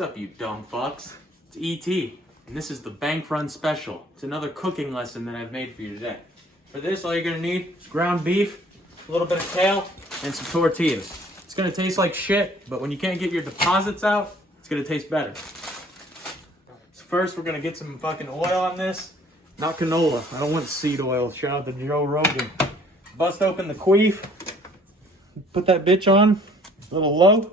What's up, you dumb fucks? It's E.T., and this is the Bank Run Special. It's another cooking lesson that I've made for you today. For this, all you're gonna need is ground beef, a little bit of kale, and some tortillas. It's gonna taste like shit, but when you can't get your deposits out, it's gonna taste better. So first, we're gonna get some fucking oil on this. Not canola. I don't want seed oil. Shout out to Joe Rogan. Bust open the queef. Put that bitch on a little low.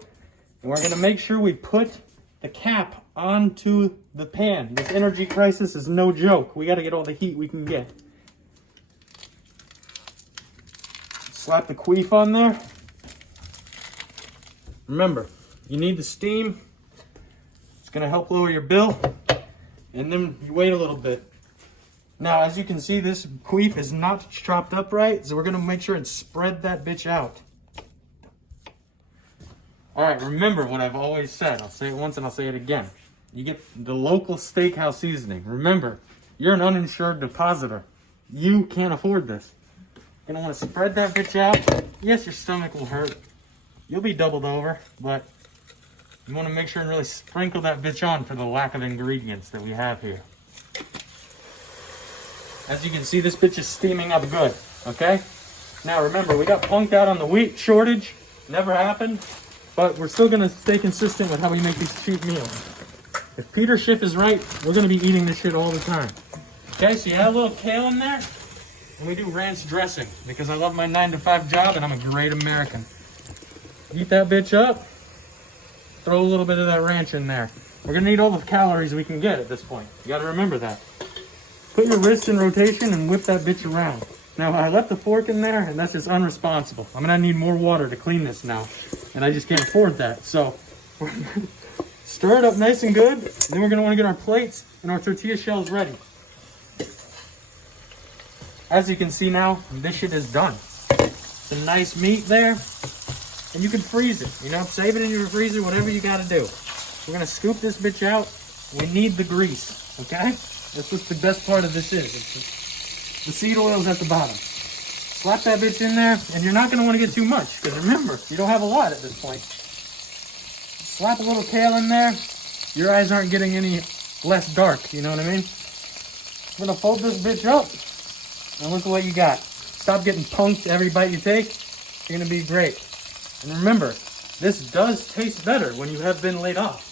And we're gonna make sure we put the cap onto the pan. This energy crisis is no joke. We gotta get all the heat we can get. Slap the queef on there. Remember, you need the steam. It's gonna help lower your bill. And then you wait a little bit. Now, as you can see, this queef is not chopped up right, so we're gonna make sure and spread that bitch out. All right, remember what I've always said. I'll say it once and I'll say it again. You get the local steakhouse seasoning. Remember, you're an uninsured depositor. You can't afford this. You're gonna wanna spread that bitch out. Yes, your stomach will hurt. You'll be doubled over, but you wanna make sure and really sprinkle that bitch on for the lack of ingredients that we have here. As you can see, this bitch is steaming up good, okay? Now remember, we got punked out on the wheat shortage. Never happened. But we're still gonna stay consistent with how we make these cheap meals. If Peter Schiff is right, we're gonna be eating this shit all the time. Okay, so you add a little kale in there, and we do ranch dressing because I love my 9-to-5 job and I'm a great American. Heat that bitch up, throw a little bit of that ranch in there. We're gonna need all the calories we can get at this point. You gotta remember that. Put your wrists in rotation and whip that bitch around. Now, I left the fork in there, and that's just unresponsible. I'm gonna need more water to clean this now, and I just can't afford that. So, stir it up nice and good. Then we're gonna wanna get our plates and our tortilla shells ready. As you can see now, this shit is done. It's a nice meat there, and you can freeze it. You know, save it in your freezer, whatever you gotta do. We're gonna scoop this bitch out. We need the grease, okay? That's what the best part of this is. The seed oil is at the bottom. Slap that bitch in there, and you're not gonna wanna get too much, because remember, you don't have a lot at this point. Slap a little kale in there. Your eyes aren't getting any less dark, you know what I mean? I'm gonna fold this bitch up, and look at what you got. Stop getting punked every bite you take. You're gonna be great. And remember, this does taste better when you have been laid off.